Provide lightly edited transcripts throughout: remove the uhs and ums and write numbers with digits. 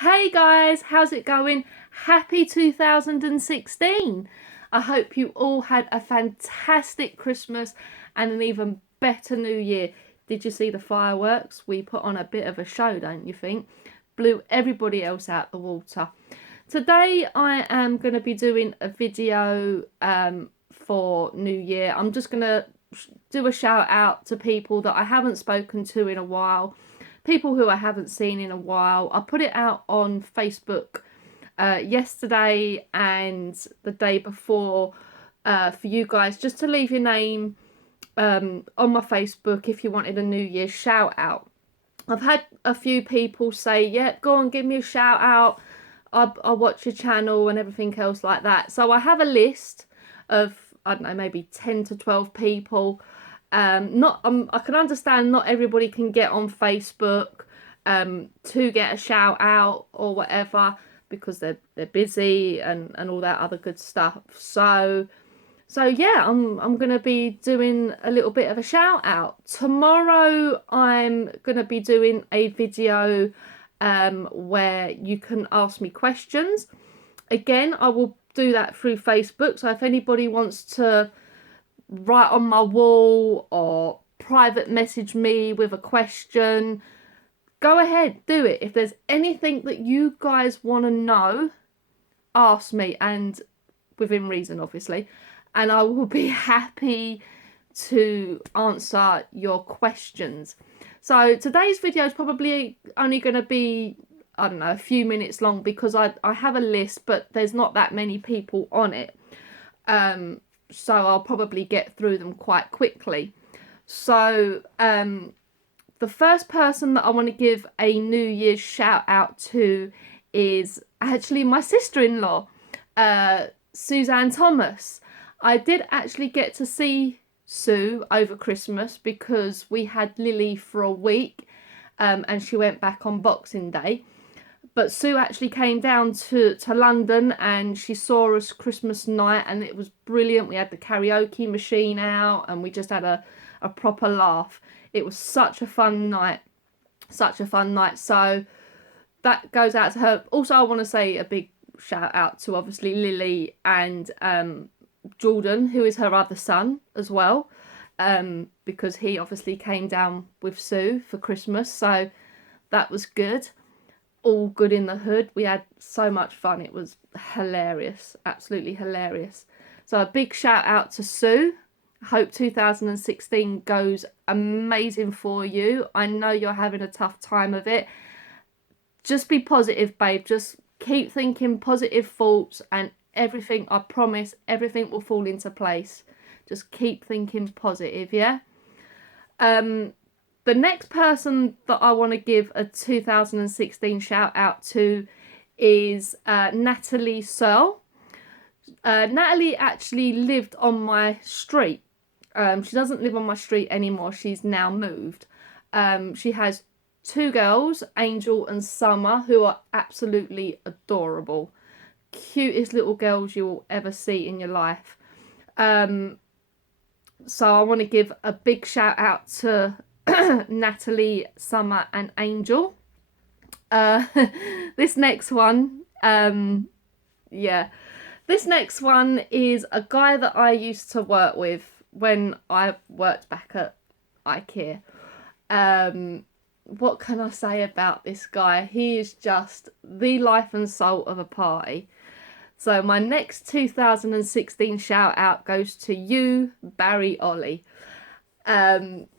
Hey guys, how's it going? Happy 2016. I hope you all had a fantastic Christmas and an even better New Year. Did you see the fireworks? We put on a bit of a show, don't you think? Blew everybody else out the water. Today I am going to be doing a video for New Year. I'm just going to do a shout out to people that I haven't spoken to in a while, people who I haven't seen in a while. I put it out on Facebook yesterday and the day before for you guys just to leave your name on my Facebook if you wanted a New Year's shout out. I've had a few people say, yeah, go on, give me a shout out. I'll watch your channel and everything else like that. So I have a list of, I don't know, maybe 10 to 12 people. I can understand not everybody can get on Facebook to get a shout out or whatever because they're busy and all that other good stuff. So yeah, I'm gonna be doing a little bit of a shout out. Tomorrow I'm gonna be doing a video where you can ask me questions. Again, I will do that through Facebook. So if anybody wants to write on my wall or private message me with a question, go ahead, do it. If there's anything that you guys want to know, ask me, and within reason, obviously, and I will be happy to answer your questions. So today's video is probably only going to be, I don't know, a few minutes long because I have a list, but there's not that many people on it. So I'll probably get through them quite quickly. So the first person that I want to give a New Year's shout out to is actually my sister-in-law, Suzanne Thomas. I did actually get to see Sue over Christmas because we had Lily for a week and she went back on Boxing Day. But Sue actually came down to London and she saw us Christmas night and it was brilliant. We had the karaoke machine out and we just had a proper laugh. It was such a fun night. Such a fun night. So that goes out to her. Also, I want to say a big shout out to obviously Lily and Jordan, who is her other son as well, because he obviously came down with Sue for Christmas. So that was good. All good in the hood. We had so much fun. It was hilarious, absolutely hilarious. So a big shout out to Sue. I hope 2016 goes amazing for you. I know you're having a tough time of it. Just be positive, babe. Just keep thinking positive thoughts and everything, I promise, everything will fall into place. Just keep thinking positive, yeah? The next person that I want to give a 2016 shout out to is Natalie Searle. Natalie actually lived on my street. She doesn't live on my street anymore. She's now moved. She has two girls, Angel and Summer, who are absolutely adorable. Cutest little girls you will ever see in your life. So I want to give a big shout out to Natalie, Summer and Angel. This next one, this next one is a guy that I used to work with when I worked back at IKEA. What can I say about this guy? He is just the life and soul of a party. So my next 2016 shout out goes to you, Barry Ollie.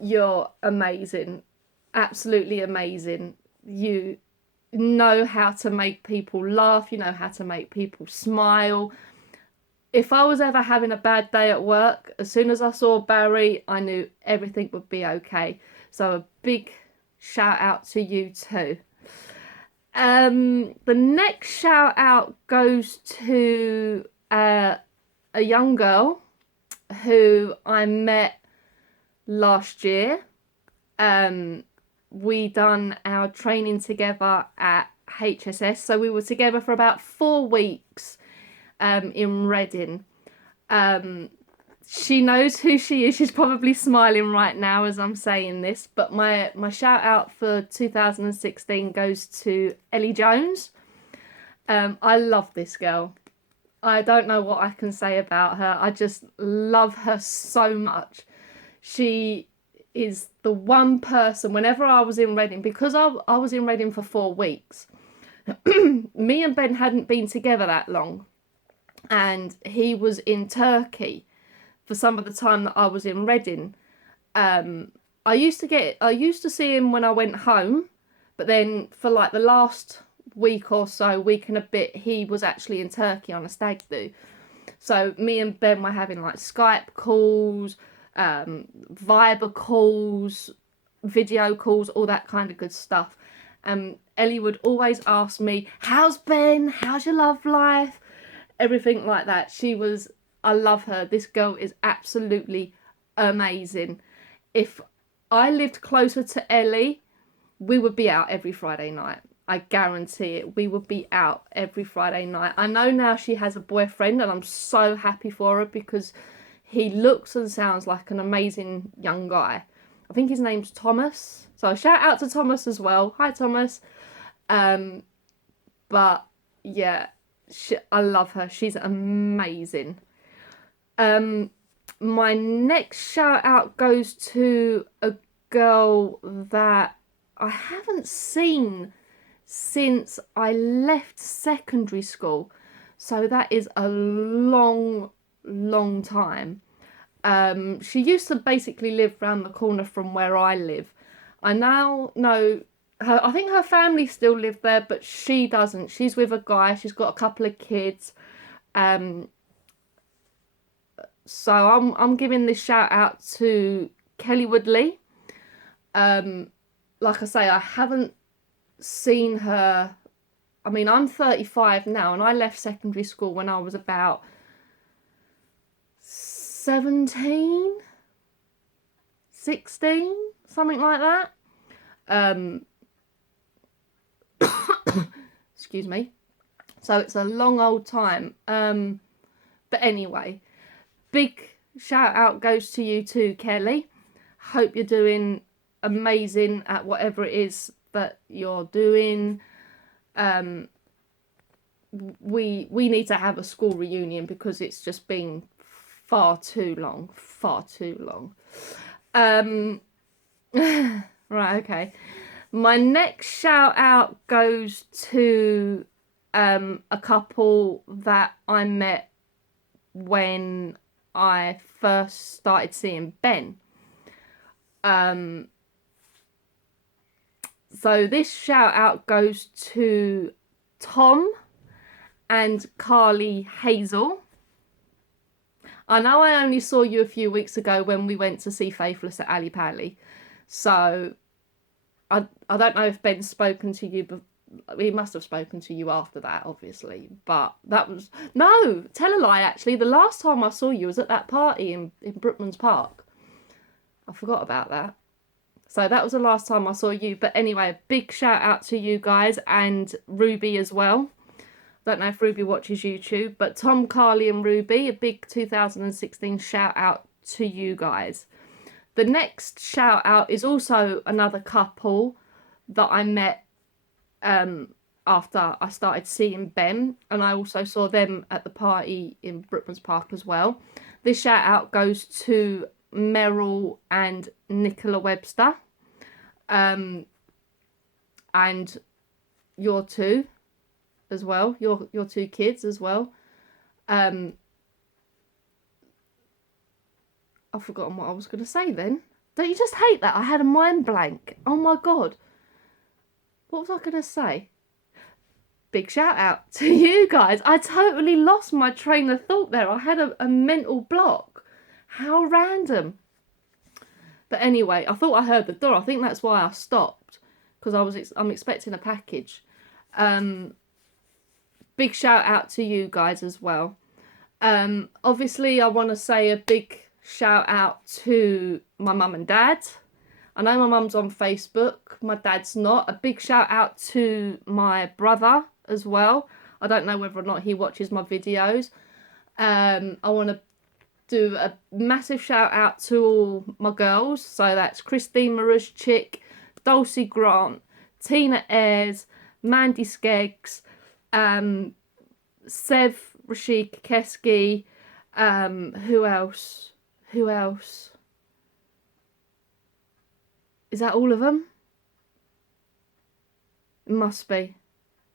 You're amazing, absolutely amazing. You know how to make people laugh, you know how to make people smile. If I was ever having a bad day at work, as soon as I saw Barry, I knew everything would be okay. So a big shout out to you too. The next shout out goes to a young girl who I met last year. We done our training together at HSS, so we were together for about 4 weeks in Reading. She knows who she is. She's probably smiling right now as I'm saying this. But my shout out for 2016 goes to Ellie Jones. I love this girl. I don't know what I can say about her. I just love her so much. She is the one person, whenever I was in Reading, because I was in Reading for 4 weeks. Me and Ben hadn't been together that long. And he was in Turkey for some of the time that I was in Reading. I used to see him when I went home, but then for like the last week or so, week and a bit, he was actually in Turkey on a stag do. So me and Ben were having like Skype calls, Viber calls, video calls, all that kind of good stuff. Ellie would always ask me, how's Ben? How's your love life? Everything like that. I love her. This girl is absolutely amazing. If I lived closer to Ellie, we would be out every Friday night. I guarantee it. We would be out every Friday night. I know now she has a boyfriend, and I'm so happy for her because he looks and sounds like an amazing young guy. I think his name's Thomas. So shout out to Thomas as well. Hi, Thomas. But yeah, I love her. She's amazing. My next shout out goes to a girl that I haven't seen since I left secondary school. So that is a long time. She used to basically live round the corner from where I live. I now know her. I think her family still live there, but she doesn't. She's with a guy. She's got a couple of kids. So I'm giving this shout out to Kelly Woodley. Like I say, I haven't seen her. I mean, I'm 35 now, and I left secondary school when I was about 17, 16, something like that. Excuse me. So it's a long old time. But anyway, big shout out goes to you too, Kelly. Hope you're doing amazing at whatever it is that you're doing. We need to have a school reunion because it's just been far too long. Right, okay. My next shout out goes to a couple that I met when I first started seeing Ben. So this shout out goes to Tom and Carly Hazel. I know I only saw you a few weeks ago when we went to see Faithless at Ali Pali. So I don't know if Ben's spoken to you, but he must have spoken to you after that, obviously. But that was... No, tell a lie, actually. The last time I saw you was at that party in Brookman's Park. I forgot about that. So that was the last time I saw you. But anyway, a big shout out to you guys and Ruby as well. Don't know if Ruby watches YouTube, but Tom, Carly and Ruby, a big 2016 shout out to you guys. The next shout out is also another couple that I met after I started seeing Ben, and I also saw them at the party in Brookman's Park as well. This shout out goes to Meryl and Nicola Webster, and your two as well, your two kids as well. I've forgotten what I was going to say then. Don't you just hate that? I had a mind blank. Oh my God. What was I going to say? Big shout out to you guys. I totally lost my train of thought there. I had a mental block. How random. But anyway, I thought I heard the door. I think that's why I stopped. Because I'm expecting a package. Big shout out to you guys as well. Obviously, I want to say a big shout out to my mum and dad. I know my mum's on Facebook, my dad's not. A big shout out to my brother as well. I don't know whether or not he watches my videos. I want to do a massive shout out to all my girls. So that's Christine Marush Chick, Dulcie Grant, Tina Ayres, Mandy Skeggs, Sev Rashid Keski, who else? Who else? Is that all of them? It must be.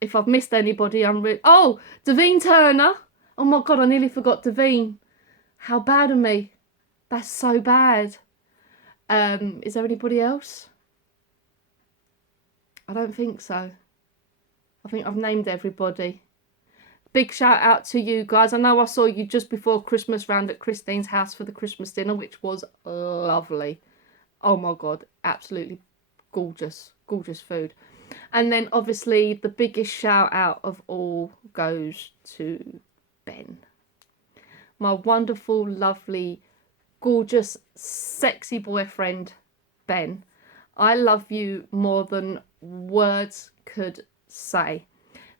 If I've missed anybody, I'm really... Oh, Davine Turner. Oh my God, I nearly forgot Davine. How bad of me. That's so bad. Is there anybody else? I don't think so. I think I've named everybody. Big shout out to you guys. I know I saw you just before Christmas round at Christine's house for the Christmas dinner, which was lovely. Oh my God, absolutely gorgeous, gorgeous food. And then obviously the biggest shout out of all goes to Ben. My wonderful, lovely, gorgeous, sexy boyfriend, Ben. I love you more than words could say.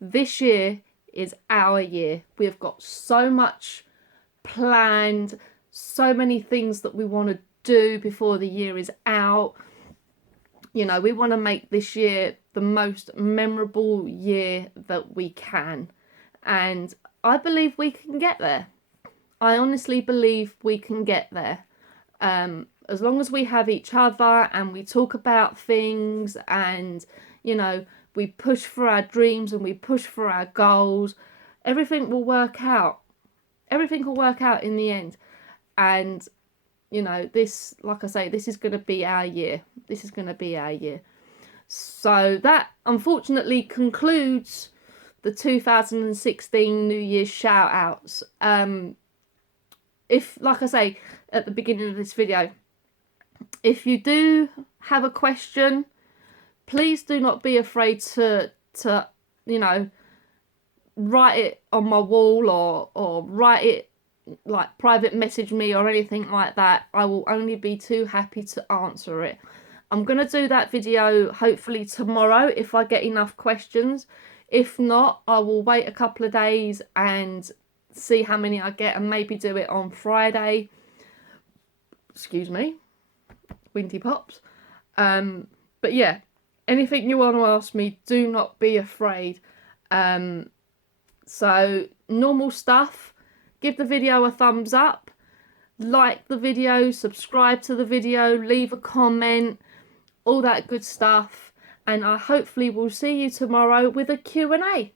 This year is our year. We've got so much planned, so many things that we want to do before the year is out. You know, we want to make this year the most memorable year that we can. And I believe we can get there. I honestly believe we can get there. As long as we have each other and we talk about things and, you know, we push for our dreams and we push for our goals, everything will work out. Everything will work out in the end. And, you know, this, like I say, this is going to be our year. This is going to be our year. So that unfortunately concludes the 2016 New Year's shout outs. If, like I say at the beginning of this video, if you do have a question, please do not be afraid to you know, write it on my wall or write it, like private message me or anything like that. I will only be too happy to answer it. I'm going to do that video hopefully tomorrow if I get enough questions. If not, I will wait a couple of days and see how many I get and maybe do it on Friday. Excuse me, windy pops. But yeah, anything you want to ask me, do not be afraid. So normal stuff, give the video a thumbs up, like the video, subscribe to the video, leave a comment, all that good stuff. And I hopefully will see you tomorrow with a Q&A.